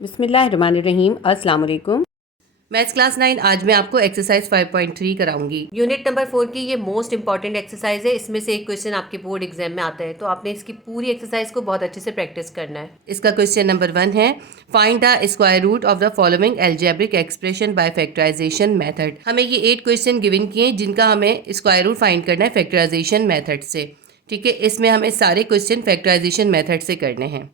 बिस्मिल्लाहिर्रहमानिर्रहीम। अस्सलाम वालेकुम। मैथ्स क्लास 9 आज मैं आपको एक्सरसाइज 5.3 कराऊंगी। यूनिट नंबर 4 की ये मोस्ट इंपॉर्टेंट एक्सरसाइज है। इसमें से एक क्वेश्चन आपके बोर्ड एग्जाम में आता है, तो आपने इसकी पूरी एक्सरसाइज को बहुत अच्छे से प्रैक्टिस करना है। इसका क्वेश्चन नंबर 1 है, find the square root of the following algebraic expression by factorization method. हमें ये 8 क्वेश्चन गिवन किए जिनका हमें स्क्वायर रूट फाइंड करना है फैक्टराइजेशन मेथड से। ठीक है, इसमें हमें सारे क्वेश्चन फैक्टराइजेशन मेथड से करने हैं,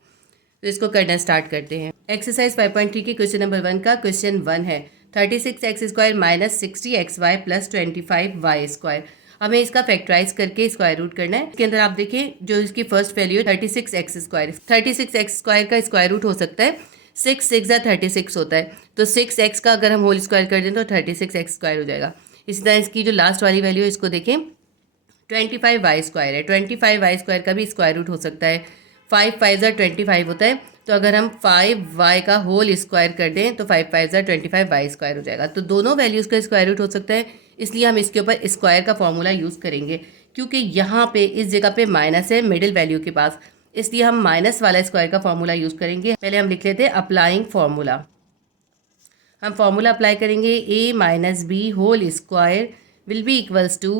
तो इसको करना स्टार्ट करते हैं। एक्सरसाइज 5.3 की क्वेश्चन नंबर 1 का क्वेश्चन 1 है, 36x² minus 60xy plus 25y²। हमें इसका फैक्टराइज करके स्क्वायर रूट करना है। इसके अंदर आप देखें, जो इसकी फर्स्ट वैल्यू है 36x²। 36x² का स्क्वायर रूट हो सकता है 6 6 36 होता है, तो 6x का अगर हम होल स्क्वायर कर दें तो 36x² हो जाएगा। इसी तरह इसकी जो लास्ट वाली वैल्यू है इसको देखें, 25y² है। 25y² का भी स्क्वायर रूट हो सकता है, 5 5 25 होता है, तो अगर हम 5y का होल स्क्वायर कर दें तो 5 5 25y² हो जाएगा। तो दोनों वैल्यूज़ का स्क्वायर रूट हो सकता है, इसलिए हम इसके ऊपर स्क्वायर का फॉर्मूला यूज़ करेंगे। क्योंकि यहाँ पे इस जगह पे माइनस है मिडिल वैल्यू के पास, इसलिए हम माइनस वाला स्क्वायर का फॉर्मूला यूज़ करेंगे। पहले हम लिख लेते हैं अप्लाइंग फॉर्मूला। हम फॉर्मूला अप्लाई करेंगे, a minus B whole square will be equals to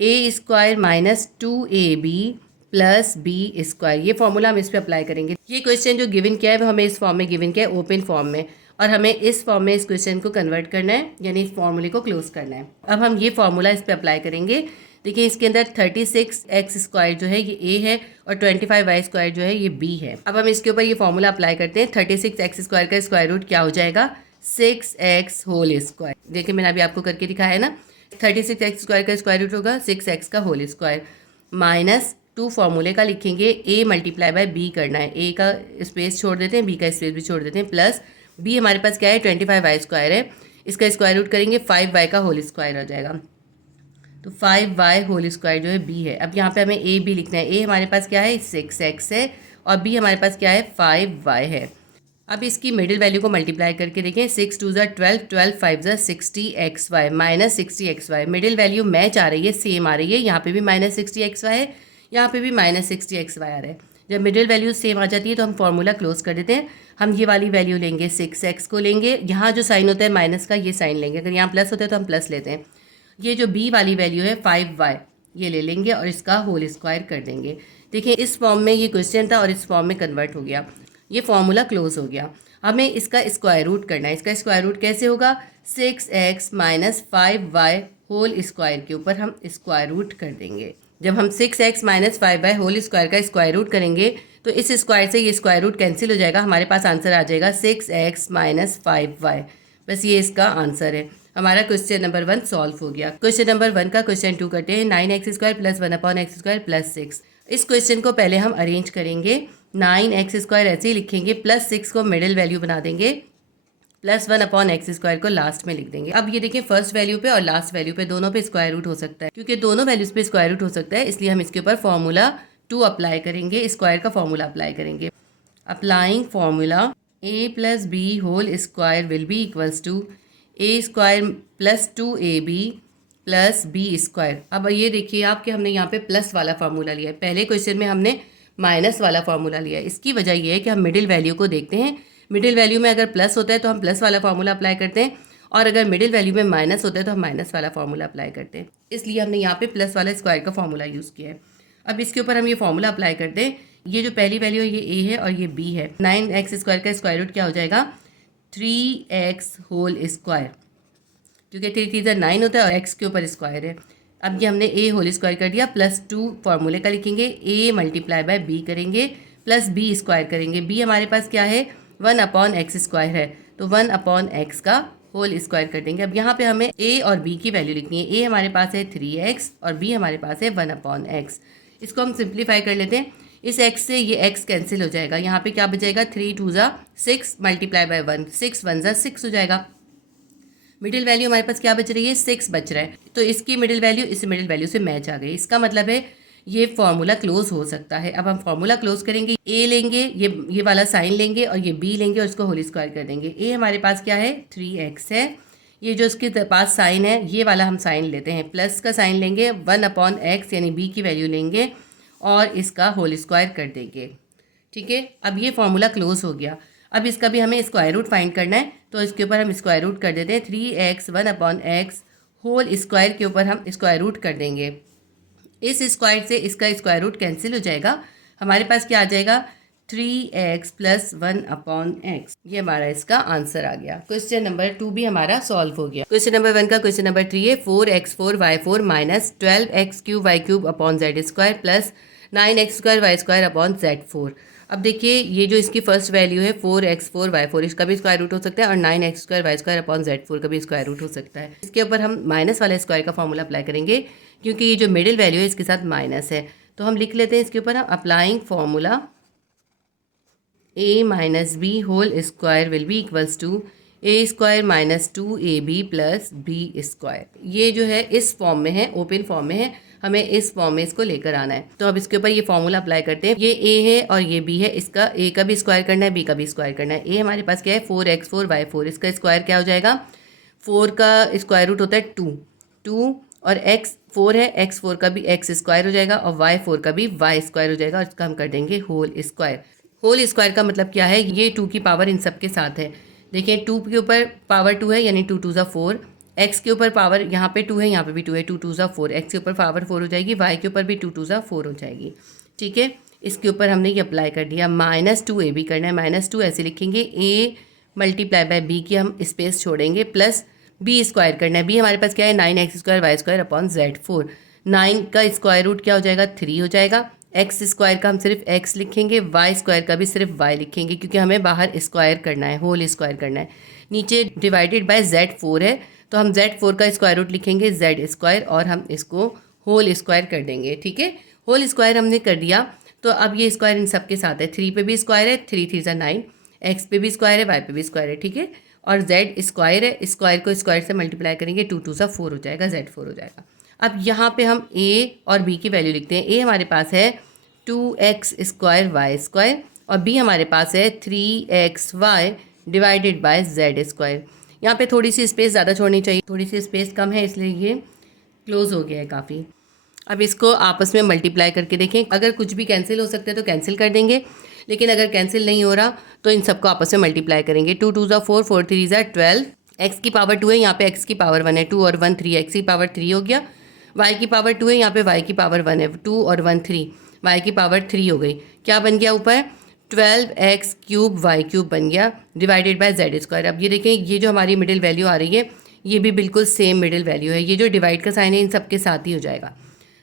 a² minus 2ab plus b²। ये फॉर्मूला हम इस पे अप्लाई करेंगे। ये क्वेश्चन जो गिवन किया है वो हमें इस फॉर्म में गिवन किया है, ओपन फॉर्म में, और हमें इस फॉर्म में इस क्वेश्चन को कन्वर्ट करना है, यानी इस फॉर्मूले को क्लोज करना है। अब हम ये फॉर्मूला इस पे अप्लाई करेंगे। देखिए, इसके अंदर 36x² जो है ये a है और 25y² जो है ये b है। अब हम इसके ऊपर ये फॉर्मूला अप्लाई करते हैं। 36x² का स्क्वायर रूट क्या हो जाएगा, 6x होल स्क्वायर। देखिए, मैंने अभी आपको करके दिखाया है ना, 36x² का स्क्वायर रूट होगा 6x का होल स्क्वायर माइनस 2 फॉर्मूले का लिखेंगे, a मल्टीप्लाई बाय b करना है, a का स्पेस छोड़ देते हैं, b का स्पेस भी छोड़ देते हैं, प्लस b हमारे पास क्या है 25y² है, इसका स्क्वायर रूट करेंगे 5y का होल स्क्वायर हो जाएगा, तो 5y होल स्क्वायर जो है b है। अब यहाँ पे हमें a b लिखना है। a हमारे पास क्या है 6x है और b हमारे पास क्या है 5y है। अब इसकी मिडिल वैल्यू को मल्टीप्लाई करके देखें, 6 2 12, 12 5 60xy minus 60xy। Middle value match आ रही है, सेम आ रही है, यहाँ पे भी माइनस 60xy है, यहाँ पे भी माइनस 60xy आ रहा है। जब मिडिल वैल्यू सेम आ जाती है तो हम फॉर्मूला क्लोज कर देते हैं। हम ये वाली वैल्यू लेंगे, 6x को लेंगे, यहाँ जो साइन होता है माइनस का ये साइन लेंगे, अगर यहाँ प्लस होता है तो हम प्लस लेते हैं। ये जो b वाली वैल्यू है 5y ये ले लेंगे और इसका होल स्क्वायर कर देंगे। देखिए, इस फॉर्म में ये क्वेश्चन था और इस फॉर्म में कन्वर्ट हो गया, ये फॉर्मूला क्लोज हो गया। हमें इसका स्क्वायर रूट करना है। इसका स्क्वायर रूट कैसे होगा, 6x minus 5y whole square के ऊपर हम स्क्वायर रूट कर देंगे। जब हम 6x minus 5y whole square का स्क्वायर रूट करेंगे तो इस स्क्वायर से ये स्क्वायर रूट कैंसिल हो जाएगा, हमारे पास आंसर आ जाएगा 6x माइनस 5y। बस ये इसका आंसर है। हमारा क्वेश्चन नंबर 1 सॉल्व हो गया। क्वेश्चन नंबर 1 का क्वेश्चन 2 करते हैं, 9x² प्लस 1/x² प्लस 6। इस क्वेश्चन को पहले हम अरेंज करेंगे, 9x² ऐसे ही लिखेंगे, प्लस 6 को मिडिल वैल्यू बना देंगे, प्लस 1/x² को लास्ट में लिख देंगे। अब ये देखिए, फर्स्ट वैल्यू पे और लास्ट वैल्यू पे दोनों पे स्क्वायर रूट हो सकता है। क्योंकि दोनों वैल्यूज पे स्क्वायर रूट हो सकता है, इसलिए हम इसके ऊपर फॉर्मूला 2 अप्लाई करेंगे, स्क्वायर का फॉर्मूला अप्लाई करेंगे। Applying formula, a plus b whole square will be equals to a² plus 2ab plus b²। अब ये देखिए आप कि हमने यहाँ पे प्लस वाला फार्मूला लिया है, पहले क्वेश्चन में हमने माइनस वाला फार्मूला लिया है। इसकी वजह ये है कि हम मिडिल वैल्यू को देखते हैं, मिडिल वैल्यू में अगर प्लस होता है तो हम प्लस वाला फार्मूला अप्लाई करते हैं, और अगर मिडिल वैल्यू में माइनस होता है तो हम माइनस वाला फार्मूला अप्लाई करते हैं, इसलिए हमने यहाँ पे प्लस वाला स्क्वायर का फार्मूला यूज़ किया है। अब इसके ऊपर हम ये फार्मूला अप्लाई करते हैं। ये जो पहली वैल्यू है ये a है और ये b है। 9x² का स्क्वायर रूट क्या हो जाएगा, 3x होल स्क्वायर, क्योंकि 3 3 9 होता है और x के ऊपर स्क्वायर है। अब ये हमने a होल स्क्वायर कर दिया, प्लस 2 फार्मूले का लिखेंगे, a मल्टीप्लाई बाय b करेंगे, प्लस b² करेंगे। b हमारे पास क्या है 1/x² है, तो 1/x का होल स्क्वायर कर देंगे। अब यहाँ पे हमें a और b की वैल्यू लिखनी है। a हमारे पास है 3x और b हमारे पास है 1/x। इसको हम सिंप्लीफाई कर लेते हैं। इस x से ये x कैंसिल हो जाएगा, यहाँ पे क्या बचेगा 3 2 6 मल्टीप्लाई बाय 1, 6 1 6 हो जाएगा। मिडिल वैल्यू हमारे पास क्या बच रही है, 6 बच रहा है, तो इसकी मिडिल वैल्यू इस मिडिल वैल्यू से मैच आ गई। इसका मतलब है ये फॉर्मूला क्लोज हो सकता है। अब हम फॉर्मूला क्लोज करेंगे, a लेंगे, ये वाला साइन लेंगे और ये b लेंगे और इसको होल स्क्वायर कर देंगे। a हमारे पास क्या है 3x है, ये जो इसके पास साइन है ये वाला हम साइन लेते हैं, प्लस का साइन लेंगे, 1/x यानी b की वैल्यू लेंगे और इसका होल स्क्वायर कर देंगे। ठीक है, अब ये फॉर्मूला क्लोज हो गया। अब इसका भी हमें स्क्वायर रूट फाइंड करना है, तो इसके ऊपर हम स्क्वायर रूट कर देते हैं। 3x 1/x होल स्क्वायर के ऊपर हम स्क्वायर रूट कर देंगे। इस स्क्वायर से इसका स्क्वायर रूट कैंसिल हो जाएगा, हमारे पास क्या आ जाएगा 3x + 1/x। ये हमारा इसका आंसर आ गया। क्वेश्चन नंबर 2 भी हमारा सॉल्व हो गया। क्वेश्चन नंबर 1 का क्वेश्चन नंबर 3 है 4x4y4 - 12x3y3/z² + 9x2y2/z4। अब देखिए ये जो इसकी फर्स्ट वैल्यू है 4x4y4, इसका भी स्क्वायर रूट हो सकता है और 9x2y2/z4 का भी स्क्वायर रूट हो सकता है। इसके ऊपर हम माइनस वाले स्क्वायर का फॉर्मूला अप्लाई करेंगे, क्योंकि ये जो मिडिल वैल्यू है इसके साथ माइनस है। तो हम लिख लेते हैं इसके ऊपर applying formula a - b whole square will be equals to a² - 2ab + b²। ये जो है इस फॉर्म में है, ओपन फॉर्म में है, हमें इस फॉर्म में इसको लेकर आना है। तो अब इसके ऊपर ये फॉर्मूला अप्लाई करते हैं। ये a है और ये b है, इसका a का भी स्क्वायर करना है, b का भी स्क्वायर करना है। a हमारे पास क्या है 4x4y4, इसका स्क्वायर क्या हो जाएगा 4 का स्क्वायर रूट होता है 2 और x 4 है, x4 का भी x² हो जाएगा और y4 का भी y² हो जाएगा और इसका हम कर देंगे होल स्क्वायर। होल स्क्वायर का मतलब क्या है, ये 2 की पावर इन सब के साथ है। देखिए 2 के ऊपर पावर 2 है यानी 2 2 4, x के ऊपर पावर यहाँ पे 2 है, यहाँ पे भी 2 है, 2 2 4, x के ऊपर पावर 4 हो जाएगी, y के ऊपर भी 2 2 4 हो जाएगी। ठीक है, इसके ऊपर हमने ये अप्लाई कर दिया। -2ab करना है, -2 ऐसे लिखेंगे, a × b की हम स्पेस छोड़ेंगे, प्लस b² करना है। b हमारे पास क्या है 9x2y2/z4। 9 का स्क्वायर रूट क्या हो जाएगा 3 हो जाएगा। x² का हम सिर्फ x लिखेंगे, y² का भी सिर्फ y लिखेंगे, क्योंकि हमें बाहर स्क्वायर करना है, होल स्क्वायर करना है। नीचे डिवाइडेड बाय z4 है, तो हम z4 का स्क्वायर रूट लिखेंगे z² और हम इसको होल स्क्वायर कर देंगे। ठीक है, होल स्क्वायर हमने कर दिया। तो अब ये स्क्वायर इन सब के साथ है, 3 पे भी स्क्वायर है, 3 3 = 9, x पे भी स्क्वायर है, y पे भी स्क्वायर है। ठीक है, और z स्क्वायर है, स्क्वायर को स्क्वायर से मल्टीप्लाई करेंगे, 2 2 4 हो जाएगा, z4 हो जाएगा। अब यहाँ पे हम a और b की वैल्यू लिखते हैं। a हमारे पास है 2x² y² और b हमारे पास है 3xy / z²। यहाँ पे थोड़ी सी स्पेस ज़्यादा छोड़नी चाहिए, थोड़ी सी स्पेस कम है, इसलिए ये क्लोज हो गया है काफ़ी। अब इसको आपस में मल्टीप्लाई करके देखें, अगर कुछ भी कैंसिल हो सकता है तो कैंसिल कर देंगे, लेकिन अगर कैंसिल नहीं हो रहा तो इन सबको आपस में मल्टीप्लाई करेंगे। 2 2 4, 4 3 12, x की पावर 2 है, यहाँ पे x की पावर 1 है, 2 और 1 3, x की पावर 3 हो गया। y की पावर 2 है, यहाँ पे y की पावर 1 है, 2 और 1 3, y की पावर 3 हो गई। क्या बन गया ऊपर 12x³ y³ बन गया डिवाइडेड बाय z²। अब ये देखें, ये जो हमारी मिडिल वैल्यू आ रही है ये भी बिल्कुल सेम मिडिल वैल्यू है। ये जो डिवाइड का साइन है इन सबके साथ ही हो जाएगा।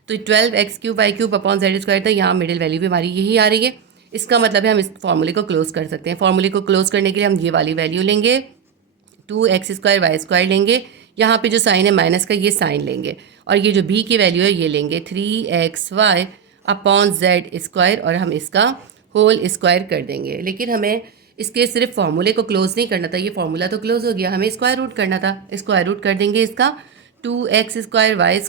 तो 12x³ y³ z² था, यहाँ मिडिल वैल्यू भी हमारी यही आ रही है। इसका मतलब है हम इस फॉर्मूले को क्लोज कर सकते हैं। फॉर्मूले को क्लोज करने के लिए हम ये वाली वैल्यू लेंगे, 2x² y² लेंगे, यहाँ पे जो साइन है माइनस का ये साइन लेंगे, और ये जो b की वैल्यू है ये लेंगे 3xy/z² और हम इसका होल स्क्वायर कर देंगे। लेकिन हमें इसके सिर्फ फार्मूले को क्लोज नहीं करना था, ये फार्मूला तो क्लोज हो गया, हमें स्क्वायर रूट करना था। स्क्वायर रूट कर देंगे इसका 2x² y² -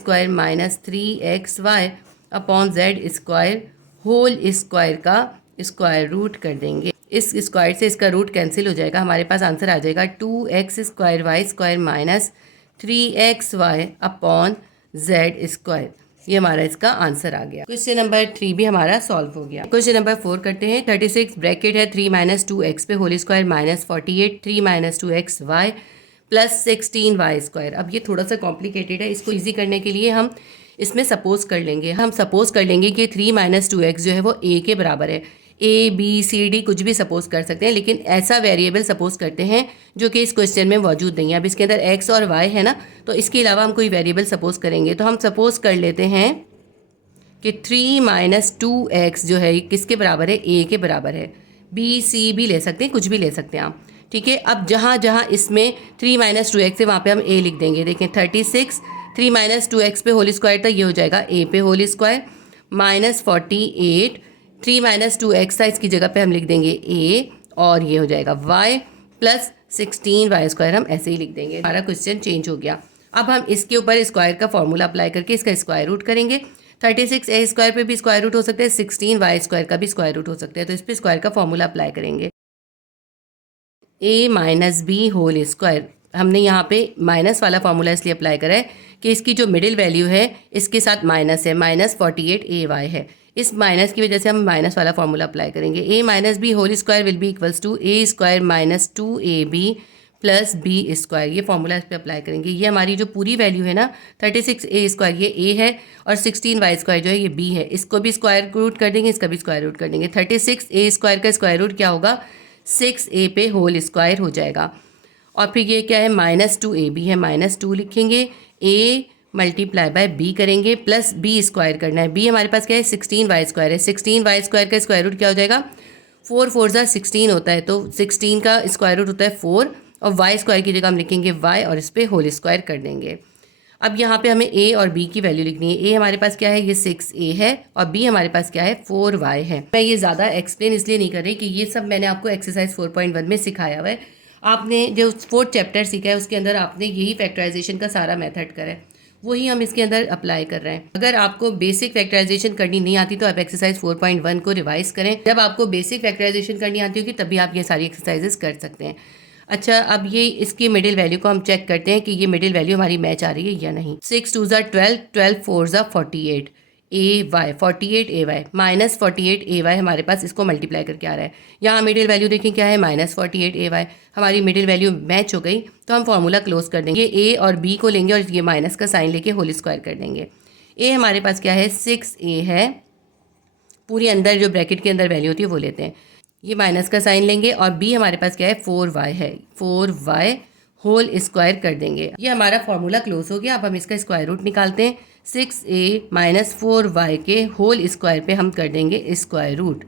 3xy/z² whole square का स्क्वायर रूट कर देंगे। इस स्क्वायर से इसका रूट कैंसिल हो जाएगा, हमारे पास आंसर आ जाएगा 2x² y² - 3xy/z²। ये हमारा इसका आंसर आ गया। क्वेश्चन नंबर 3 भी हमारा सॉल्व हो गया। क्वेश्चन नंबर 4 करते हैं। 36 ब्रैकेट है 3 - 2x पे होल स्क्वायर -48 3 - 2xy + 16y²। अब ये थोड़ा सा कॉम्प्लिकेटेड है, इसको इजी करने के लिए हम इसमें सपोज कर लेंगे। हम सपोज कर लेंगे कि 3 - 2x जो है वो a के बराबर है। a b c d कुछ भी सपोज कर सकते हैं, लेकिन ऐसा वेरिएबल सपोज करते हैं जो कि इस क्वेश्चन में मौजूद नहीं है। अब इसके अंदर x और y है ना, तो इसके अलावा हम कोई वेरिएबल सपोज करेंगे। तो हम सपोज कर लेते हैं कि 3 - 2x जो है किसके बराबर है, a के बराबर है। b c भी ले सकते हैं, कुछ भी ले सकते हैं आप। ठीक है, अब जहाँ जहाँ इसमें 3 - 2x है वहाँ पे हम a लिख देंगे। देखें 36 3 - 2x पे होल स्क्वायर था, ये हो जाएगा a पे होल स्क्वायर, -48 3 - 2x था, इसकी जगह पे हम लिख देंगे a और ये हो जाएगा y + 16y² हम ऐसे ही लिख देंगे। हमारा क्वेश्चन चेंज हो गया। अब हम इसके ऊपर स्क्वायर का फॉर्मूला अप्लाई करके इसका स्क्वायर रूट करेंगे। 36 a² पे भी स्क्वायर रूट हो सकता है, 16y² का भी स्क्वायर रूट हो सकता है, तो इस पर स्क्वायर का फॉर्मूला अप्लाई करेंगे। a - b होल स्क्वायर, हमने यहाँ पे माइनस वाला फॉर्मूला इसलिए अप्लाई करा है कि इसकी जो मिडिल वैल्यू है इसके साथ माइनस है, -48ay है। इस माइनस की वजह से हम माइनस वाला फॉर्मूला अप्लाई करेंगे। A minus B whole square will be equals to A square minus 2ab plus B square. ये फॉर्मूला इस पर अप्लाई करेंगे। ये हमारी जो पूरी वैल्यू है ना 36a स्क्वायर, ये a है, और 16y स्क्वायर जो है ये b है। इसको भी स्क्वायर रूट कर देंगे, इसका भी स्क्वायर रूट कर देंगे। 36a स्क्वायर का स्क्वायर रूट क्या होगा, 6a पे होल स्क्वायर हो जाएगा। और फिर ये क्या है, -2ab है, -2 लिखेंगे, a मल्टीप्लाई बाय b करेंगे, प्लस b स्क्वायर करना है। b हमारे पास क्या है, 16y स्क्वायर है। 16y स्क्वायर का स्क्वायर रूट क्या हो जाएगा, 4 4 16 होता है, तो 16 का स्क्वायर रूट होता है 4, और y स्क्वायर की जगह हम लिखेंगे y और इस पर होल स्क्वायर कर देंगे। अब यहाँ पे हमें a और b की वैल्यू लिखनी है। a हमारे पास क्या है, ये 6a है, और b हमारे पास क्या है, 4y है। मैं ये ज़्यादा एक्सप्लेन इसलिए नहीं कर रही कि ये सब मैंने आपको एक्सरसाइज 4.1 में सिखाया हुआ है। आपने जो 4th चैप्टर सीखा है उसके अंदर आपने यही फैक्टराइजेशन का सारा मेथड करा है, वही हम इसके अंदर अप्लाई कर रहे हैं। अगर आपको बेसिक फैक्टराइजेशन करनी नहीं आती तो आप एक्सरसाइज 4.1 को रिवाइज करें। जब आपको बेसिक फैक्टराइजेशन करनी आती होगी तभी आप ये सारी एक्सरसाइजेस कर सकते हैं। अच्छा, अब ये इसकी मिडिल वैल्यू को हम चेक करते हैं कि ये मिडिल वैल्यू हमारी मैच आ रही है या नहीं। 6 2 12, 12 4 48, ay 48 ay माइनस 48 ay हमारे पास इसको मल्टीप्लाई करके आ रहा है। यहाँ मिडिल वैल्यू देखें क्या है, -48 ay। हमारी मिडिल वैल्यू मैच हो गई तो हम फॉर्मूला क्लोज कर देंगे। a और b को लेंगे और ये माइनस का साइन लेके होल स्क्वायर कर देंगे। a हमारे पास क्या है, 6a है, पूरी अंदर जो ब्रैकेट के अंदर वैल्यू होती है वो लेते हैं, ये माइनस का साइन लेंगे, और b हमारे पास क्या है, 4y है, 4y होल स्क्वायर कर देंगे। ये हमारा फॉर्मूला क्लोज हो गया। अब हम इसका स्क्वायर रूट निकालते हैं। 6a माइनस 4y के होल स्क्वायर पे हम कर देंगे स्क्वायर रूट।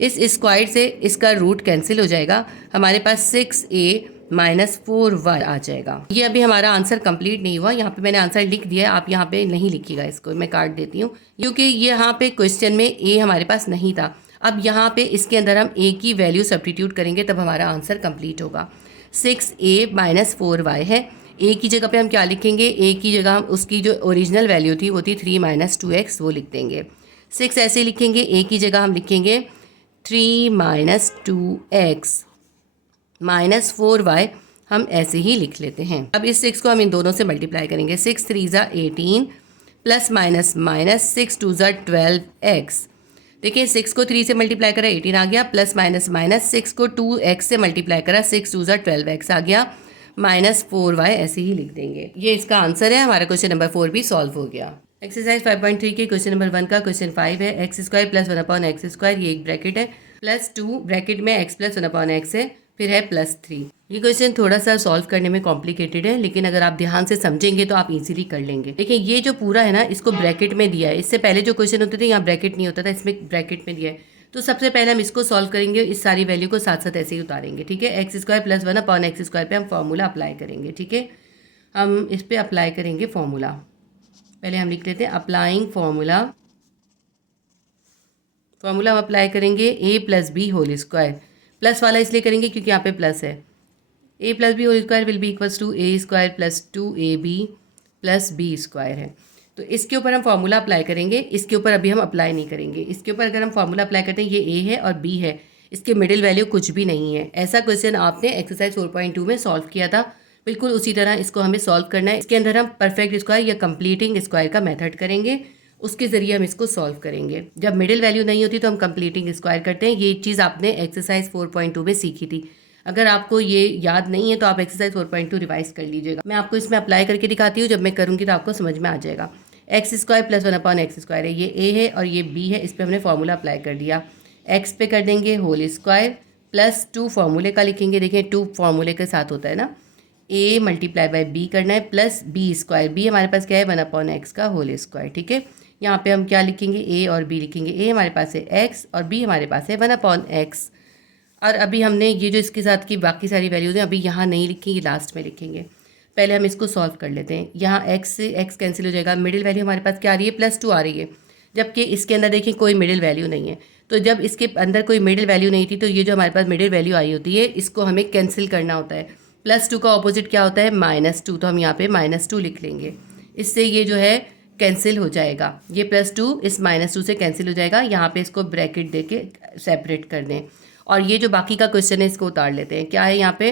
इस स्क्वायर से इसका रूट कैंसिल हो जाएगा, हमारे पास 6a माइनस 4y आ जाएगा। ये अभी हमारा आंसर कंप्लीट नहीं हुआ, यहाँ पे मैंने आंसर लिख दिया है, आप यहाँ पे नहीं लिखिएगा, इसको मैं काट देती हूँ क्योंकि यहाँ पे क्वेश्चन में a हमारे पास नहीं था। अब यहाँ पे इसके अंदर हम a की वैल्यू सब्स्टिट्यूट करेंगे तब हमारा आंसर कंप्लीट होगा। 6a माइनस 4y है, a की जगह पे हम क्या लिखेंगे, a की जगह हम उसकी जो ओरिजिनल वैल्यू थी वो थी 3 माइनस 2x, वो लिख देंगे। 6 ऐसे लिखेंगे, a की जगह हम लिखेंगे 3 माइनस 2x माइनस 4y, हम ऐसे ही लिख लेते हैं। अब इस 6 को हम इन दोनों से मल्टीप्लाई करेंगे। 6 3 18 प्लस माइनस माइनस 6 2 12x। देखिए 6 को 3 से मल्टीप्लाई करा 18 आ गया, प्लस माइनस माइनस 6 को 2x से मल्टीप्लाई करा 6 2 12x आ गया, माइनस 4y ऐसे ही लिख देंगे। ये इसका आंसर है। हमारा क्वेश्चन नंबर 4 भी सॉल्व हो गया। एक्सरसाइज 5.3 के क्वेश्चन नंबर 1 का क्वेश्चन 5 है, x square plus 1/x square, ये एक ब्रैकेट है, प्लस 2 ब्रैकेट में x प्लस 1/x है, फिर है +3। ये क्वेश्चन थोड़ा सा सॉल्व करने में कॉम्प्लिकेटेड है, लेकिन अगर आप ध्यान से समझेंगे तो आप इजीली कर लेंगे। देखिए ये जो पूरा है ना, इसको ब्रैकेट में दिया है। इससे पहले जो क्वेश्चन होते थे यहाँ ब्रैकेट नहीं होता था, इसमें ब्रैकेट में दिया है। तो सबसे पहले हम इसको सॉल्व करेंगे, इस सारी वैल्यू को साथ साथ ऐसे ही उतारेंगे, ठीक है। X square plus 1/x square पे हम फॉर्मूला अप्लाई करेंगे, ठीक है। हम इस पर अप्लाई करेंगे फॉर्मूला। पहले हम लिख लेते हैं अप्लाइंग फॉर्मूला। फॉर्मूला हम अप्लाई करेंगे a plus b whole square. Plus वाला इसलिए करेंगे क्योंकि यहाँ पे प्लस है। a plus b whole square will be equals to a square plus 2ab plus b square है। तो इसके ऊपर हम फॉर्मूला अप्लाई करेंगे, इसके ऊपर अभी हम अप्लाई नहीं करेंगे। इसके ऊपर अगर हम फॉर्मूला अप्लाई करते हैं, ये a है और b है, इसके मिडिल वैल्यू कुछ भी नहीं है। ऐसा क्वेश्चन आपने एक्सरसाइज 4.2 में सॉल्व किया था, बिल्कुल उसी तरह इसको हमें सॉल्व करना है। इसके अंदर हम परफेक्ट स्क्वायर या कंप्लीटिंग स्क्वायर का मेथड करेंगे, उसके ज़रिए हम इसको सॉल्व करेंगे। जब मिडिल वैल्यू नहीं होती तो हम कंप्लीटिंग स्क्वायर करते हैं। ये चीज़ आपने एक्सरसाइज 4.2 में सीखी थी। अगर आपको ये याद नहीं है तो आप एक्सरसाइज 4.2 रिवाइज कर लीजिएगा। मैं आपको इसमें अप्लाई करके दिखाती हूँ, जब मैं करूँगी तो आपको समझ में आ जाएगा। X square plus 1/x square है, ये a है और ये b है, इस पर हमने फॉर्मूला अप्लाई कर दिया। x पे कर देंगे होल स्क्वायर प्लस 2 फॉर्मूले का लिखेंगे। देखिए 2 फॉर्मूले के साथ होता है ना, a मल्टीप्लाई बाय b करना है प्लस b स्क्वायर। b हमारे पास क्या है, 1/x का होल स्क्वायर, ठीक है। यहाँ पे हम क्या लिखेंगे, a और b लिखेंगे। a हमारे पास है x और b हमारे पास है 1/x। और अभी हमने ये जो इसके साथ की बाकी सारी वैल्यूज हैं अभी यहाँ नहीं लिखेंगे, लास्ट में लिखेंगे। पहले हम इसको सॉल्व कर लेते हैं। यहाँ x से x कैंसिल हो जाएगा, मिडिल वैल्यू हमारे पास क्या आ रही है, +2 आ रही है, जबकि इसके अंदर देखिए कोई मिडिल वैल्यू नहीं है। तो जब इसके अंदर कोई मिडिल वैल्यू नहीं थी तो ये जो हमारे पास मिडिल वैल्यू आई होती है इसको हमें कैंसिल करना होता है। +2 का ऑपोजिट क्या होता है, -2, तो हम यहाँ पे -2 लिख लेंगे। इससे ये जो है कैंसिल हो जाएगा, ये +2 इस -2 से कैंसिल हो जाएगा। यहाँ पे इसको ब्रैकेट दे के सेपरेट कर दें। और ये जो बाकी का क्वेश्चन है इसको उतार लेते हैं। क्या है यहाँ पे,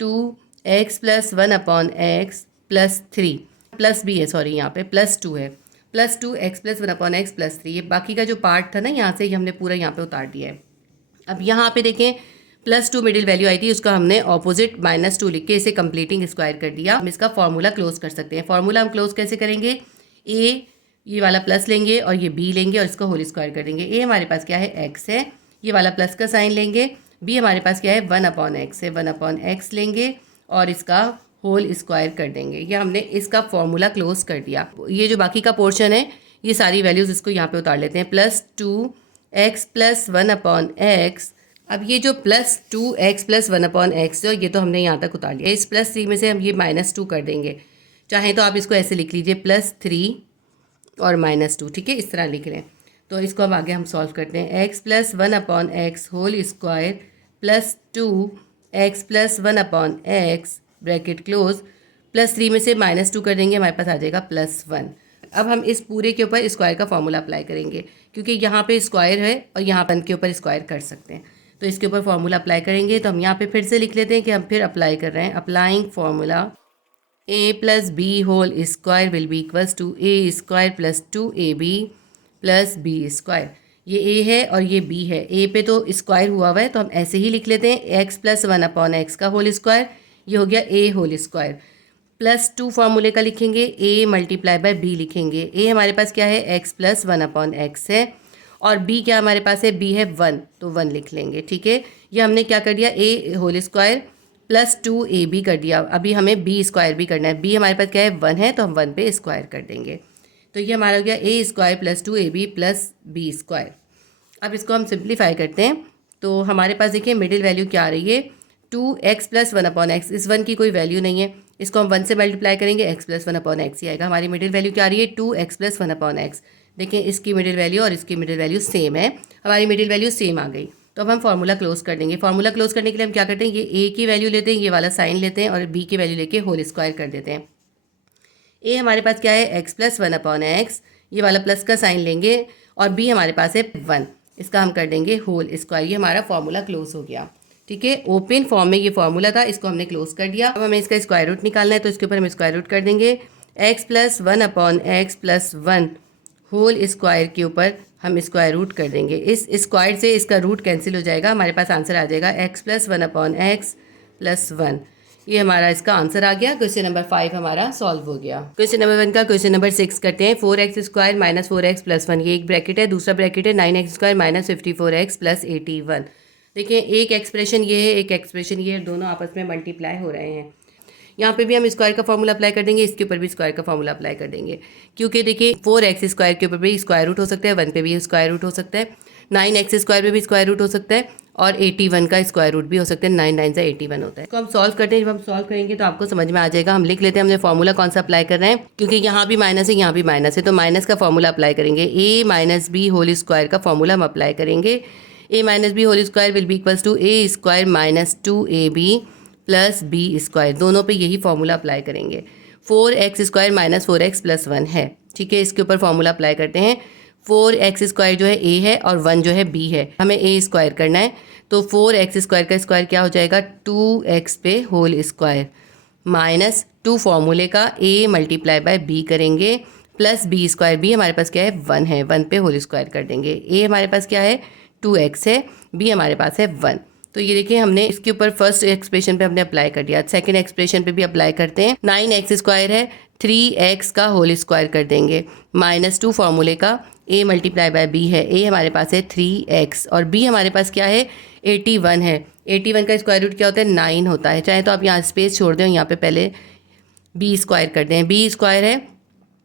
2x plus 1/x plus 3 plus b है, सॉरी यहाँ पे +2 है, +2x+1/x+3, ये बाकी का जो पार्ट था ना यहाँ से, ये हमने पूरा यहाँ पे उतार दिया है। अब यहाँ पे देखें +2 मिडिल वैल्यू आई थी, उसका हमने ऑपोजिट -2 लिख के इसे कंप्लीटिंग स्क्वायर कर दिया। हम इसका फॉर्मूला क्लोज कर सकते हैं। फॉर्मूला हम क्लोज कैसे करेंगे, ए ये वाला प्लस लेंगे और ये बी लेंगे और इसका होल स्क्वायर कर देंगे। ए हमारे पास क्या है, एक्स है, ये वाला प्लस का साइन लेंगे। बी हमारे पास क्या है, 1/x है, 1/x लेंगे और इसका होल स्क्वायर कर देंगे। ये हमने इसका फॉर्मूला क्लोज कर दिया। ये जो बाकी का पोर्शन है, ये सारी वैल्यूज़ इसको यहाँ पे उतार लेते हैं। +2x+1/x। अब ये जो +2x+1/x जो, ये तो हमने यहाँ तक उतार लिया। इस +3 में से हम ये -2 कर देंगे। चाहें तो आप इसको ऐसे लिख लीजिए, +3 और -2, ठीक है, इस तरह लिख लें। तो इसको अब आगे हम सॉल्व करते हैं। x+1/x whole square +2x+1/x bracket close, +3 में से -2 कर देंगे, हमारे पास आ जाएगा +1। अब हम इस पूरे के ऊपर स्क्वायर का फॉर्मूला अप्लाई करेंगे, क्योंकि यहाँ पे स्क्वायर है और यहाँ पर के ऊपर स्क्वायर कर सकते हैं। तो इसके ऊपर फॉर्मूला अप्लाई करेंगे। तो हम यहाँ पे फिर से लिख लेते हैं कि हम फिर अप्लाई कर रहे हैं। Applying formula a+b whole square will be equals to a² + 2ab + b²। ये a है और ये b है। a पे तो स्क्वायर हुआ है तो हम ऐसे ही लिख लेते हैं, x+1/x का होल स्क्वायर, ये हो गया a होल स्क्वायर, +2 फार्मूले का लिखेंगे, a × b लिखेंगे। a हमारे पास क्या है, x+1/x है और b क्या हमारे पास है, b है 1, तो 1 लिख लेंगे, ठीक है। ये हमने क्या कर दिया, a होल स्क्वायर +2ab कर दिया। अभी हमें b² भी करना है। b हमारे पास क्या है, 1 है, तो हम 1 पे स्क्वायर कर देंगे। तो ये हमारा हो गया a² + 2ab + b²। अब इसको हम सिंप्लीफाई करते हैं। तो हमारे पास देखिए मिडिल वैल्यू क्या आ रही है, 2x+1/x। इस 1 की कोई वैल्यू नहीं है, इसको हम 1 से मल्टीप्लाई करेंगे, x+1/x ही आएगा। हमारी मिडिल वैल्यू क्या आ रही है, 2x+1/x। देखें इसकी मिडिल वैल्यू और इसकी मिडिल वैल्यू सेम है, हमारी मिडिल वैल्यू सेम आ गई। तो अब हम फार्मूला क्लोज कर देंगे। फार्मूला क्लोज करने के लिए हम क्या करते हैं, ये a की वैल्यू लेते हैं, ये वाला साइन लेते हैं और b की वैल्यू लेके होल स्क्वायर कर देते हैं। a हमारे पास क्या है, x+1/x, ये वाला प्लस का साइन लेंगे और b हमारे पास है 1, इसका हम कर देंगे होल स्क्वायर। ये हमारा फार्मूला क्लोज हो गया, ठीक है। ओपन फॉर्म में ये फार्मूला था, इसको हमने क्लोज कर दिया। अब हमें इसका स्क्वायर रूट निकालना है, तो इसके ऊपर हम स्क्वायर रूट कर देंगे। x+1/x + 1 होल स्क्वायर के ऊपर हम स्क्वायर रूट कर देंगे। इस स्क्वायर से इसका रूट कैंसिल हो जाएगा, हमारे पास आंसर आ जाएगा x+1/x + 1। ये हमारा इसका आंसर आ गया। क्वेश्चन नंबर 5 हमारा सॉल्व हो गया। क्वेश्चन नंबर 1 का क्वेश्चन नंबर 6 करते हैं। 4x² - 4x + 1, ये एक ब्रैकेट है, दूसरा ब्रैकेट है 9x² - 54x + 81। देखिए एक एक्सप्रेशन ये है, एक एक्सप्रेशन ये है, दोनों आपस में मल्टीप्लाई हो रहे हैं। यहाँ पे भी हम स्क्वायर का फॉर्मूला अप्लाई कर देंगे, इसके ऊपर भी स्क्वायर का फॉर्मूला अप्लाई कर देंगे, क्योंकि देखिए 4x² के ऊपर भी स्क्वायर रूट हो सकता है, 1 पे भी स्क्वायर रूट हो सकता है, 9x² पे भी स्क्वायर रूट हो सकता है और 81 का स्क्वायर रूट भी हो सकता है। 9 9 से 81 होता है। तो हम सॉल्व करते हैं, जब हम सॉल्व करेंगे तो आपको समझ में आ जाएगा। हम लिख लेते हैं हमने फॉर्मूला कौन सा अप्लाई कर रहे हैं, क्योंकि यहाँ भी माइनस है यहाँ भी माइनस है, तो माइनस का फॉर्मूला अप्लाई करेंगे। a - b होल स्क्वायर का फॉर्मूला हम अप्लाई करेंगे। a - b whole square will be equals to a² - 2ab + b²। दोनों पे यही फॉर्मूला अप्लाई करेंगे। 4x² - 4x + 1 है, ठीक है, इसके ऊपर फॉर्मूला अप्लाई करते हैं। 4x² जो है a है और 1 जो है b है, हमें a² करना है, तो 4x² का स्क्वायर क्या हो जाएगा, 2x पे होल स्क्वायर माइनस 2 फॉर्मूले का a × b करेंगे प्लस b²। b हमारे पास क्या है, 1 है, 1 पे होल स्क्वायर कर देंगे। a हमारे पास क्या है, 2x है, b हमारे पास है 1। तो ये देखिए हमने इसके ऊपर फर्स्ट एक्सप्रेशन पे हमने अप्लाई कर दिया, सेकंड एक्सप्रेशन पे भी अप्लाई करते हैं। 9x² है, 3x का होल स्क्वायर कर देंगे -2 फॉर्मूले का a × b है। a हमारे पास है 3x और b हमारे पास क्या है, 81 है। 81 का स्क्वायर रूट क्या होता है, 9 होता है। चाहे तो आप यहाँ स्पेस छोड़ दें, यहाँ पे पहले b² कर दें। b² है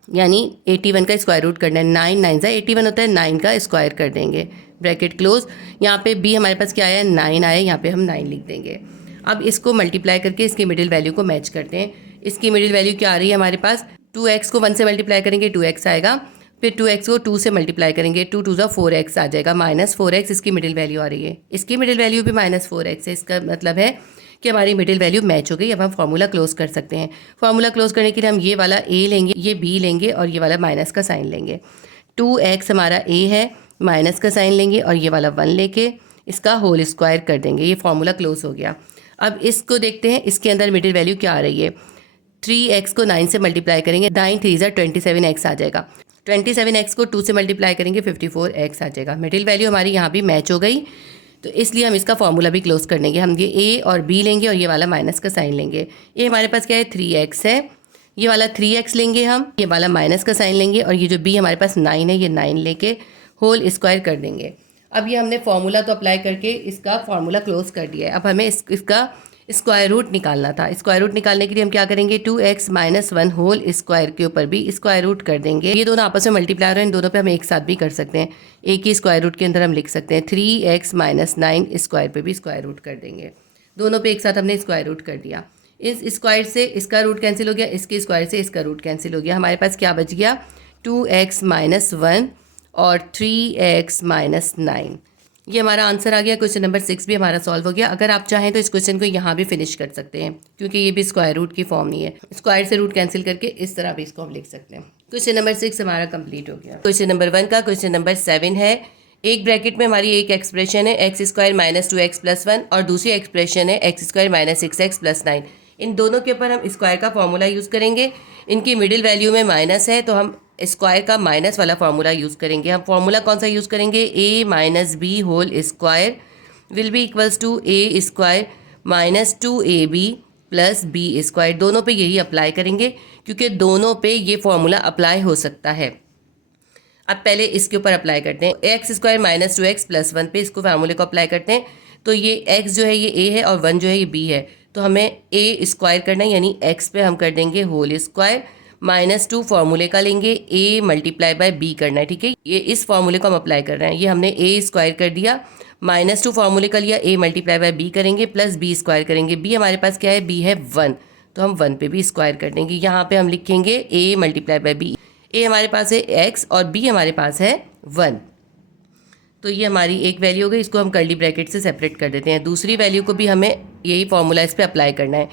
यानी 81 का स्क्वायर रूट करना है, 9 9 से 81 होता है, 9 का स्क्वायर कर देंगे, ब्रैकेट क्लोज। यहाँ पे b हमारे पास क्या आया, 9 आया, यहाँ पे हम 9 लिख देंगे। अब इसको मल्टीप्लाई करके इसकी मिडिल वैल्यू को मैच करते हैं। इसकी मिडिल वैल्यू क्या आ रही है हमारे पास, 2x को 1 से मल्टीप्लाई करेंगे 2x आएगा, फिर 2x को 2 से मल्टीप्लाई करेंगे 2 2 4x आ जाएगा, -4x इसकी मिडिल वैल्यू आ रही है। इसकी मिडिल वैल्यू भी -4x है, इसका मतलब है कि हमारी मिडिल वैल्यू मैच हो गई। अब हम फार्मूला क्लोज कर सकते हैं। फार्मूला क्लोज करने के लिए हम ये वाला a लेंगे, ये b लेंगे और ये वाला माइनस का साइन लेंगे। 2x हमारा a है, माइनस का साइन लेंगे और ये वाला 1 लेके इसका होल स्क्वायर कर देंगे। ये फार्मूला क्लोज हो गया। अब इसको देखते हैं, इसके अंदर मिडिल वैल्यू क्या आ रही है। 3x को 9 से मल्टीप्लाई करेंगे, 9 3 27x आ जाएगा। 27x को 2 से मल्टीप्लाई करेंगे 54x आ जाएगा। मिडिल वैल्यू हमारी यहाँ भी मैच हो गई, तो इसलिए हम इसका फॉर्मूला भी क्लोज कर देंगे। हम ये a और b लेंगे और ये वाला माइनस का साइन लेंगे। ये हमारे पास क्या है 3x है, ये वाला 3x लेंगे हम, ये वाला माइनस का साइन लेंगे और ये जो b हमारे पास 9 है, ये 9 लेके होल स्क्वायर कर देंगे। अब ये हमने फॉर्मूला तो अप्लाई करके इसका फॉर्मूला क्लोज कर दिया है। अब हमें इसका स्क्वायर रूट निकालना था। स्क्वायर रूट निकालने के लिए हम क्या करेंगे 2x - 1 होल स्क्वायर के ऊपर भी स्क्वायर रूट कर देंगे। ये दोनों आपस में मल्टीप्लाई हो रहे हैं, इन दोनों पे हम एक साथ भी कर सकते हैं। एक ही स्क्वायर रूट के अंदर हम लिख सकते हैं 3x - 9 स्क्वायर पे भी स्क्वायर रूट कर देंगे। दोनों पे एक साथ हमने स्क्वायर रूट कर दिया। इस स्क्वायर से इसका रूट कैंसिल हो गया, इसके स्क्वायर से इसका रूट कैंसिल हो गया। हमारे पास क्या बच गया 2x - 1 और 3x - 9। ये हमारा आंसर आ गया। क्वेश्चन नंबर 6 भी हमारा सॉल्व हो गया। अगर आप चाहें तो इस क्वेश्चन को यहाँ भी फिनिश कर सकते हैं, क्योंकि ये भी स्क्वायर रूट की फॉर्म नहीं है। स्क्वायर से रूट कैंसिल करके इस तरह भी इसको हम लिख सकते हैं। क्वेश्चन नंबर 6 हमारा कंप्लीट हो गया। क्वेश्चन नंबर 1 का क्वेश्चन नंबर 7 है। एक ब्रैकेट में हमारी एक एक्सप्रेशन है x² - 2x + 1 और दूसरी एक्सप्रेशन है x² - 6x + 9। इन दोनों के ऊपर हम स्क्वायर का फॉर्मूला यूज़ करेंगे। इनकी मिडिल वैल्यू में माइनस है, तो हम स्क्वायर का माइनस वाला फार्मूला यूज़ करेंगे। हम फार्मूला कौन सा यूज़ करेंगे a - b whole square will be equals to a² - 2ab + b²। दोनों पे यही अप्लाई करेंगे, क्योंकि दोनों पे ये फार्मूला अप्लाई हो सकता है। अब पहले इसके ऊपर अप्लाई करते हैं। x² - 2x + 1 पे इसको फार्मूले को अप्लाई करते हैं। तो ये x जो है ये a है और 1 जो है ये b है, तो हमें a² करना है, यानी x पे हम कर देंगे होल स्क्वायर। -2 फार्मूले का लेंगे, a × b करना है, ठीक है। ये इस फार्मूले को हम अप्लाई कर रहे हैं। ये हमने a² कर दिया, -2 फार्मूले का लिया, a × b करेंगे प्लस b² करेंगे। b हमारे पास क्या है b है 1, तो हम 1 पे भी स्क्वायर कर देंगे। यहाँ पे हम लिखेंगे a × b। a हमारे पास है x और b हमारे पास है 1, तो ये हमारी एक वैल्यू हो गई। इसको हम कर्ली ब्रैकेट से सेपरेट कर देते हैं। दूसरी वैल्यू को भी हमें यही फार्मूला इस पर अप्लाई करना है।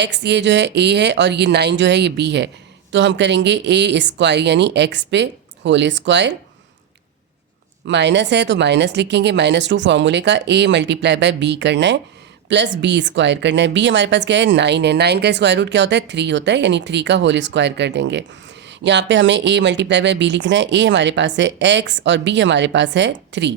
x ये जो है a है और ये 9 जो है ये b है, तो हम करेंगे a² यानी x पे होल स्क्वायर, माइनस है तो माइनस लिखेंगे, -2 फार्मूले का a × b करना है प्लस b² करना है। b हमारे पास क्या है 9 है, 9 का स्क्वायर रूट क्या होता है 3 होता है, यानी 3 का होल स्क्वायर कर देंगे। यहाँ पे हमें a × b लिखना है। a हमारे पास है x और b हमारे पास है 3।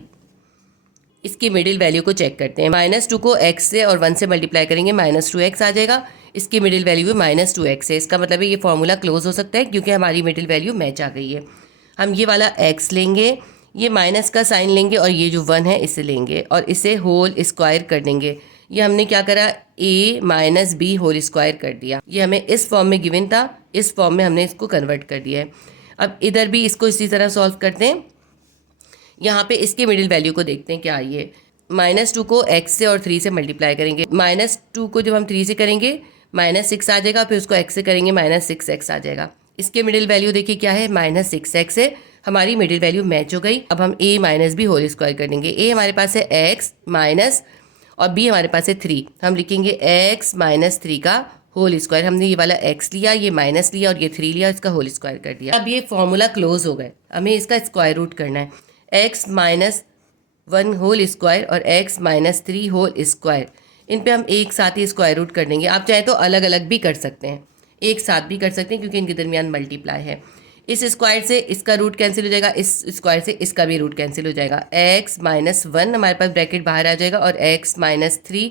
इसकी मिडिल वैल्यू को चेक करते हैं। -2 को x से और 1 से मल्टीप्लाई करेंगे, -2x आ जाएगा। इसकी मिडिल वैल्यू -2x है। इसका मतलब है ये फार्मूला क्लोज हो सकता है, क्योंकि हमारी मिडिल वैल्यू मैच आ गई है। हम ये वाला x लेंगे, ये माइनस का साइन लेंगे और ये जो 1 है इसे लेंगे और इसे होल स्क्वायर कर देंगे। ये हमने क्या करा a - b होल स्क्वायर कर दिया। ये हमें इस फॉर्म में गिवन था, इस फॉर्म में हमने इसको कन्वर्ट कर दिया है। अब इधर भी इसको इसी तरह सॉल्व करते हैं। यहाँ पे इसके मिडिल वैल्यू को देखते हैं क्या आई है। -2 को x से और 3 से मल्टीप्लाई करेंगे। -2 को जब हम 3 से करेंगे -6 आ जाएगा, फिर उसको x से करेंगे -6x आ जाएगा। इसके मिडिल वैल्यू देखिए क्या है -6x है। हमारी मिडिल वैल्यू मैच हो गई। अब हम a - b होल स्क्वायर कर देंगे। a हमारे पास है x माइनस और b हमारे पास है 3। हम लिखेंगे x - 3 का होल स्क्वायर। हमने ये वाला x लिया, ये माइनस लिया और ये 3 लिया, इसका होल स्क्वायर कर दिया। अब ये फॉर्मूला क्लोज हो गए। हमें इसका स्क्वायर रूट करना है। x - 1 होल स्क्वायर और x - 3 होल स्क्वायर, इन पे हम एक साथ ही स्क्वायर रूट कर देंगे। आप चाहे तो अलग अलग भी कर सकते हैं, एक साथ भी कर सकते हैं, क्योंकि इनके दरमियान मल्टीप्लाई है। इस स्क्वायर से इसका रूट कैंसिल हो जाएगा, इस स्क्वायर से इसका भी रूट कैंसिल हो जाएगा। x - 1 हमारे पास ब्रैकेट बाहर आ जाएगा और x - 3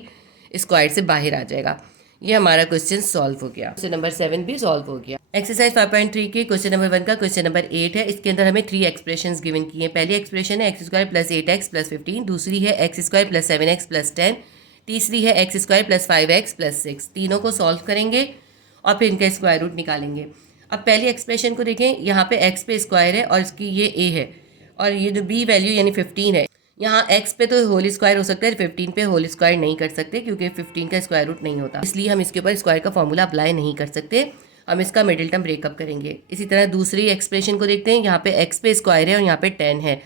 स्क्वायर से बाहर आ जाएगा। ये हमारा क्वेश्चन सॉल्व हो गया। क्वेश्चन नंबर 7 भी सॉल्व हो गया। एक्सरसाइज 5.3 के क्वेश्चन नंबर 1 का क्वेश्चन नंबर 8 है। इसके अंदर हमें 3 एक्सप्रेशंस गिवन की हैं। पहली एक्सप्रेशन है x² + 8x + 15, दूसरी है x² + 7x + 10, तीसरी है x² + 5x + 6। तीनों को सॉल्व करेंगे और फिर इनका स्क्वायर रूट निकालेंगे। अब पहली एक्सप्रेशन को देखें, यहाँ पे x पे स्क्वायर है और इसकी ये a है और ये जो b वैल्यू यानी 15 है। यहाँ x पे तो होल स्क्वायर हो सकता है, 15 पे होल स्क्वायर नहीं कर सकते, क्योंकि 15 का स्क्वायर रूट नहीं होता, इसलिए हम इसके ऊपर स्क्वायर का फॉर्मूला अप्लाई नहीं कर सकते। हम इसका मिडिल टर्म ब्रेकअप करेंगे। इसी तरह दूसरी एक्सप्रेशन को देखते हैं। यहाँ पे x पे स्क्वायर है और यहाँ पे 10 है।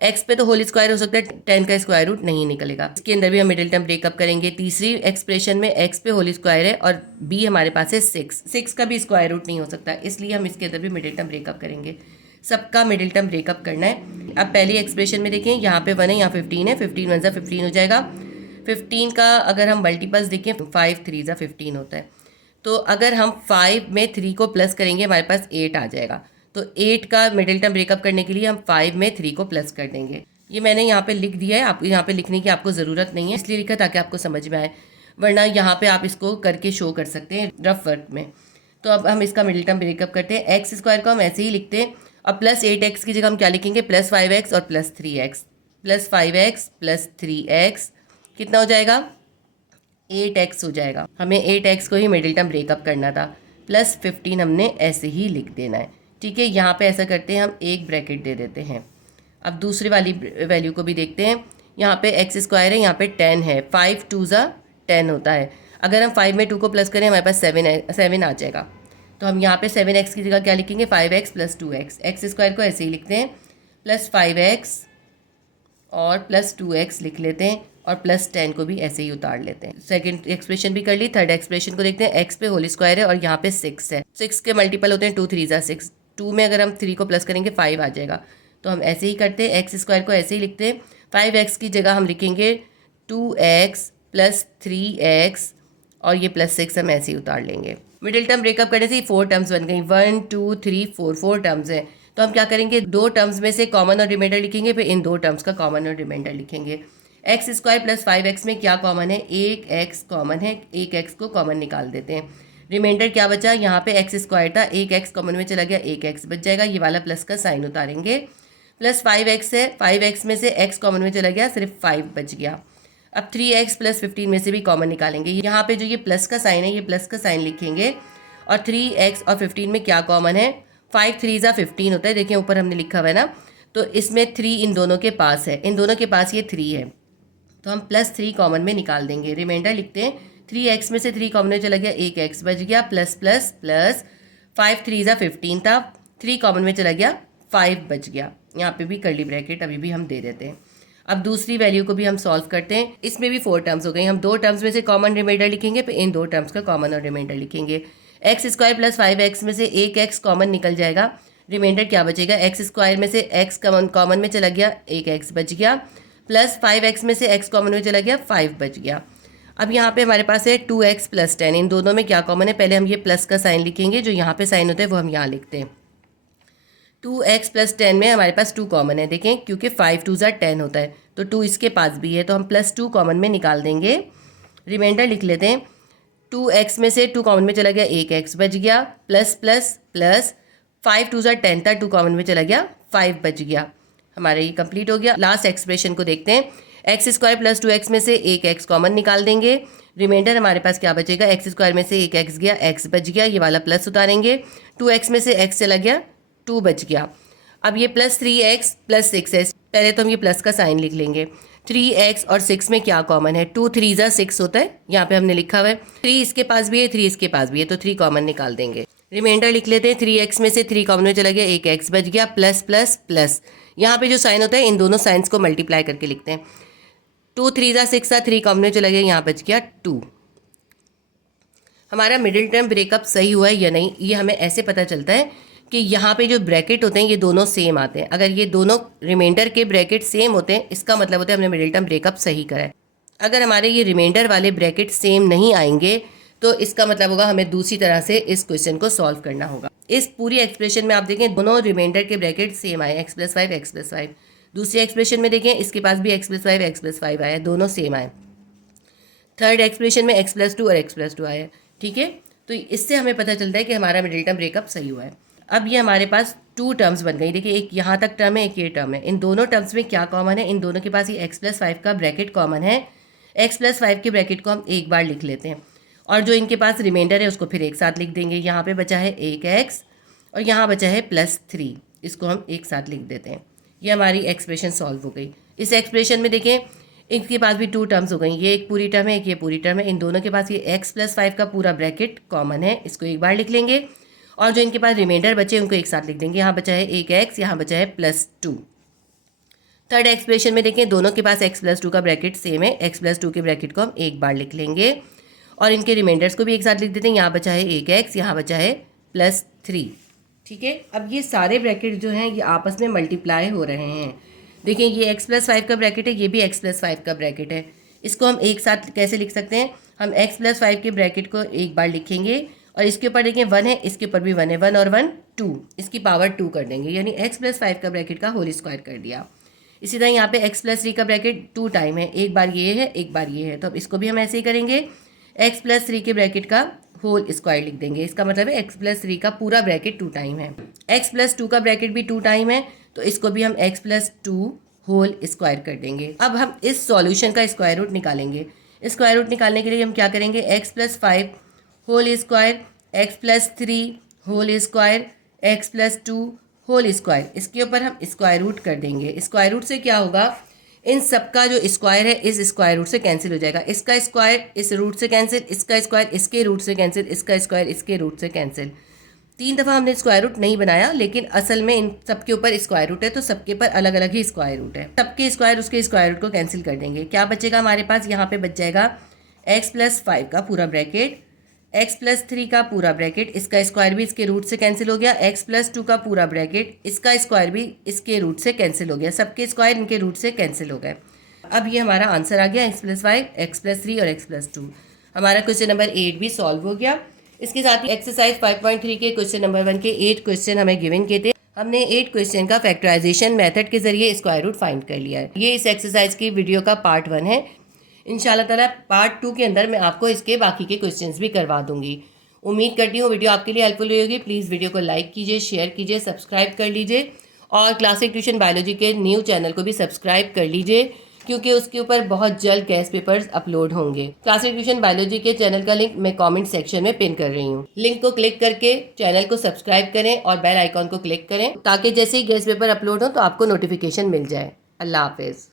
x पे तो होल स्क्वायर हो सकता है, 10 का स्क्वायर रूट नहीं निकलेगा। इसके अंदर भी हम मिडिल टर्म ब्रेकअप करेंगे। तीसरी एक्सप्रेशन में x पे होल स्क्वायर है और b हमारे पास है 6 का भी स्क्वायर रूट नहीं हो सकता, इसलिए हम इसके अंदर भी मिडिल टर्म ब्रेकअप करेंगे। सबका मिडिल टर्म ब्रेकअप करना है। अब पहली एक्सप्रेशन में देखें, यहाँ पे 1 है, यहाँ 15 है, 15 1 ज़ा 15 हो जाएगा। 15 का अगर हम मल्टीपल्स देखें 5 3 ज़ा 15 होता है, तो अगर हम 5 में 3 को प्लस करेंगे हमारे पास 8 आ जाएगा। तो 8 का मिडिल टर्म ब्रेकअप करने के लिए हम 5 में 3 को प्लस कर देंगे। ये मैंने यहाँ पे लिख दिया है, आप यहाँ पे लिखने की आपको ज़रूरत नहीं है, इसलिए लिखा ताकि आपको समझ में आए, वरना यहाँ पे आप इसको करके शो कर सकते हैं रफ वर्क में। तो अब हम इसका मिडिल टर्म ब्रेकअप करते हैं। एक्स स्क्वायर को हम ऐसे ही लिखते हैं। अब प्लस 8x की जगह हम क्या लिखेंगे, प्लस 5x और plus 3x। Plus 5x plus 3x कितना हो जाएगा, 8x हो जाएगा। हमें 8x को ही मिडिल टर्म ब्रेकअप करना था। प्लस 15 हमने ऐसे ही लिख देना है, ठीक है। यहाँ पे ऐसा करते हैं, हम एक ब्रैकेट दे देते हैं। अब दूसरी वाली वैल्यू को भी देखते हैं। यहाँ पे एक्स स्क्वायर है, यहाँ पे 10 है, 5 2 ज़ा 10 होता है। अगर हम 5 में 2 को प्लस करें हमारे पास 7 आ जाएगा। तो हम यहाँ पे 7x की जगह क्या लिखेंगे, 5x plus 2x। X square को ऐसे ही लिखते हैं, प्लस 5x और प्लस 2x लिख लेते हैं, और प्लस 10 को भी ऐसे ही उतार लेते हैं। सेकंड एक्सप्रेशन भी कर ली। थर्ड एक्सप्रेशन को देखते हैं। x पे होल स्क्वायर है और यहाँ पे 6 है। 6 के मल्टीपल होते हैं 2 3 ज़ा 6। 2 में अगर हम 3 को प्लस करेंगे 5 आ जाएगा। तो हम ऐसे ही करते हैं, एक्स स्क्वायर को ऐसे ही लिखते हैं। 5x की जगह हम लिखेंगे 2x प्लस 3x और ये प्लस 6 हम ऐसे ही उतार लेंगे। मिडिल टर्म ब्रेकअप करने से 4 टर्म्स बन गई, 1 2 3 4 टर्म्स हैं। तो हम क्या करेंगे, 2 टर्म्स में से कॉमन और रिमाइंडर लिखेंगे, फिर इन 2 टर्म्स का कॉमन और रिमाइंडर लिखेंगे। एक्स स्क्वायर प्लस 5x में क्या कॉमन है, एक x कॉमन है, एक x को कॉमन निकाल देते हैं। रिमाइंडर क्या बचा, यहाँ पे एक्स स्क्वायर था, एक x कॉमन में चला गया, एक x बच जाएगा। ये वाला प्लस का साइन उतारेंगे। प्लस 5x है, 5x में से x कॉमन में चला गया, सिर्फ 5 बच गया। अब 3x प्लस 15 में से भी कॉमन निकालेंगे। यहाँ पे जो ये प्लस का साइन है, ये प्लस का साइन लिखेंगे। और 3x और 15 में क्या कॉमन है, 5 3 ज़ा 15 होता है। देखिए ऊपर हमने लिखा हुआ है ना, तो इसमें 3 इन दोनों के पास है, इन दोनों के पास ये 3 है, तो हम प्लस 3 कॉमन में निकाल देंगे। रिमाइंडर लिखते हैं, 3x में से 3 कॉमन में चला गया, एक x बच गया, प्लस प्लस प्लस 5 3 ज़ा 15 था, 3 कॉमन में चला गया, 5 बच गया। यहाँ पे भी कर्ली ब्रैकेट अभी भी हम दे देते हैं। अब दूसरी वैल्यू को भी हम सॉल्व करते हैं। इसमें भी 4 टर्म्स हो गई। हम 2 टर्म्स में से कॉमन रिमाइंडर लिखेंगे, फिर इन 2 टर्म्स का कॉमन और रिमाइंडर लिखेंगे। एक्स स्क्वायर प्लस 5x में से एक x कॉमन निकल जाएगा, रिमाइंडर क्या बचेगा, एक्स स्क्वायर में से x कॉमन में चला गया, एक x बच गया, प्लस 5x में से x कॉमन में चला गया, 5 बच गया। अब यहाँ पे हमारे पास है 2x प्लस 10, इन दोनों में क्या कॉमन है, पहले हम ये प्लस का साइन लिखेंगे, जो यहाँ पे साइन होता है वो हम यहाँ लिखते हैं। 2x प्लस 10 में हमारे पास 2 कॉमन है, देखें क्योंकि 5 2 ज़ा 10 होता है, तो 2 इसके पास भी है, तो हम प्लस 2 कॉमन में निकाल देंगे। रिमाइंडर लिख लेते हैं, 2x में से 2 कॉमन में चला गया, एक x बच गया, प्लस प्लस प्लस 5 2 ज़ा 10 था, 2 कॉमन में चला गया, 5 बच गया। हमारा ये कंप्लीट हो गया। लास्ट एक्सप्रेशन को देखते हैं। एक्स स्क्वायर प्लस 2x में से एक x कॉमन निकाल देंगे। रिमाइंडर हमारे पास क्या बचेगा, एक्स स्क्वायर में से एक x गया, x बच गया, ये वाला प्लस उतारेंगे। 2x में से x चला गया, 2 बच गया। अब ये प्लस 3x प्लस 6 है, पहले तो हम ये प्लस का साइन लिख लेंगे। 3x और 6 में क्या कॉमन है, 2 3 ज़ा 6 होता है, यहाँ पे हमने लिखा हुआ है। 3 इसके पास भी है, 3 इसके पास भी है, तो 3 कॉमन निकाल देंगे। रिमाइंडर लिख लेते हैं, 3x में से 3 कॉमन में चला गया, एक x बच गया, प्लस प्लस प्लस, यहाँ पे जो साइन होता है इन दोनों साइंस को मल्टीप्लाई करके लिखते हैं। 2 3 ज़ा 6 था, 3 कॉमन में चला गया, यहाँ बच गया 2। हमारा मिडिल टर्म ब्रेकअप सही हुआ है या नहीं, ये हमें ऐसे पता चलता है कि यहाँ पे जो ब्रैकेट होते हैं ये दोनों सेम आते हैं। अगर ये दोनों रिमाइंडर के ब्रैकेट सेम होते हैं, इसका मतलब होता है हमने मिडिल टर्म ब्रेकअप सही करा है। अगर हमारे ये रिमाइंडर वाले ब्रैकेट सेम नहीं आएंगे, तो इसका मतलब होगा हमें दूसरी तरह से इस क्वेश्चन को सॉल्व करना होगा। इस पूरी एक्सप्रेशन में आप देखें दोनों रिमाइंडर के ब्रैकेट सेम आए, x प्लस 5 x प्लस 5। दूसरी एक्सप्रेशन में देखें, इसके पास भी x प्लस 5 x प्लस 5 आया, दोनों सेम आए। थर्ड एक्सप्रेशन में x प्लस 2 और x प्लस 2 आया, ठीक है। तो इससे हमें पता चलता है कि हमारा मिडिल टर्म ब्रेकअप सही हुआ है। अब ये हमारे पास 2 टर्म्स बन गई। देखिए एक यहाँ तक टर्म है, एक ये टर्म है। इन दोनों टर्म्स में क्या कॉमन है, इन दोनों के पास ये x प्लस 5 का ब्रैकेट कॉमन है। x प्लस 5 के ब्रैकेट को हम एक बार लिख लेते हैं, और जो इनके पास रिमाइंडर है उसको फिर एक साथ लिख देंगे। यहाँ पे बचा है एक x और यहाँ बचा है प्लस 3, इसको हम एक साथ लिख देते हैं। ये हमारी एक्सप्रेशन सॉल्व हो गई। इस एक्सप्रेशन में देखें इनके पास भी 2 टर्म्स हो गई, ये एक पूरी टर्म है, एक ये पूरी टर्म है। इन दोनों के पास ये x प्लस 5 का पूरा ब्रैकेट कॉमन है, इसको एक बार लिख लेंगे, और जो इनके पास रिमाइंडर बचे उनको एक साथ लिख देंगे। यहाँ बचा है एक x, यहाँ बचा है प्लस 2। थर्ड एक्सप्रेशन में देखें दोनों के पास x प्लस 2 का ब्रैकेट सेम है, x प्लस 2 के ब्रैकेट को हम एक बार लिख लेंगे, और इनके रिमाइंडर्स को भी एक साथ लिख देते हैं। यहाँ बचा है एक x, यहाँ बचा है प्लस 3, ठीक है। अब ये सारे ब्रैकेट जो हैं ये आपस में मल्टीप्लाई हो रहे हैं। देखिए ये x प्लस 5 का ब्रैकेट है, ये भी x प्लस 5 का ब्रैकेट है। इसको हम एक साथ कैसे लिख सकते हैं, हम x प्लस 5 के ब्रैकेट को एक बार लिखेंगे और इसके ऊपर देखिए 1 है, इसके ऊपर भी 1 है, 1 और 1 2, इसकी पावर 2 कर देंगे, यानी x प्लस 5 का ब्रैकेट का होल स्क्वायर कर दिया। इसी तरह यहाँ पे x प्लस 3 का ब्रैकेट 2 टाइम है, एक बार ये है एक बार ये है, तो अब इसको भी हम ऐसे ही करेंगे, x प्लस 3 के ब्रैकेट का होल स्क्वायर लिख देंगे। इसका मतलब है x प्लस 3 का पूरा ब्रैकेट 2 टाइम है। x प्लस 2 का ब्रैकेट भी 2 टाइम है, तो इसको भी हम x प्लस 2 होल स्क्वायर कर देंगे। अब हम इस सॉल्यूशन का स्क्वायर रूट निकालेंगे। स्क्वायर रूट निकालने के लिए हम क्या करेंगे, x plus 5 whole square, x plus 3 whole square, x plus 2 whole square, इसके ऊपर हम स्क्वायर रूट कर देंगे। स्क्वायर रूट से क्या होगा, इन सब का जो स्क्वायर है इस स्क्वायर रूट से कैंसिल हो जाएगा, इसका स्क्वायर इस रूट से कैंसिल, इसका स्क्वायर इसके रूट से कैंसिल, इसका स्क्वायर इसके रूट से कैंसिल। 3 दफ़ा हमने स्क्वायर रूट नहीं बनाया, लेकिन असल में इन सबके ऊपर स्क्वायर रूट है, तो सबके पर अलग अलग ही स्क्वायर रूट है। सबके स्क्वायर उसके स्क्वायर रूट को कैंसिल कर देंगे। क्या बचेगा हमारे पास, यहाँ पे बच जाएगा x प्लस 5 का पूरा ब्रैकेट, x प्लस 3 का पूरा ब्रैकेट, इसका स्क्वायर भी इसके रूट से कैंसिल हो गया, x प्लस 2 का पूरा ब्रैकेट, इसका स्क्वायर भी इसके रूट से कैंसिल हो गया, सबके स्क्वायर इनके रूट से कैंसिल हो गए। अब ये हमारा आंसर आ गया x प्लस 5, x प्लस 3 और x प्लस 2। हमारा क्वेश्चन नंबर 8 भी सॉल्व हो गया। इसके साथ ही एक्सरसाइज 5.3 के क्वेश्चन नंबर 1 के 8 क्वेश्चन हमें गिवन के थे। हमने 8 क्वेश्चन का फैक्टराइजेशन मेथड के जरिए स्क्वायर रूट फाइंड कर लिया है। ये इस एक्सरसाइज की वीडियो का पार्ट 1 है। इंशाल्लाह ताला पार्ट 2 के अंदर मैं आपको इसके बाकी के क्वेश्चंस भी करवा दूंगी। उम्मीद करती हूँ वीडियो आपके लिए हेल्पफुल होगी। प्लीज़ वीडियो को लाइक कीजिए, शेयर कीजिए, सब्सक्राइब कर लीजिए और क्लासिक ट्यूशन बायोलॉजी के न्यू चैनल को भी सब्सक्राइब कर लीजिए, क्योंकि उसके ऊपर बहुत जल्द टेस्ट पेपर्स अपलोड होंगे। क्लासिक ट्यूशन बायोलॉजी के चैनल का लिंक मैं कमेंट सेक्शन में पिन कर रही हूँ। लिंक को क्लिक करके चैनल को सब्सक्राइब करें और बेल आइकॉन को क्लिक करें, ताकि जैसे ही गेस्ट पेपर अपलोड हो तो आपको नोटिफिकेशन मिल जाए। अल्लाह हाफिज़।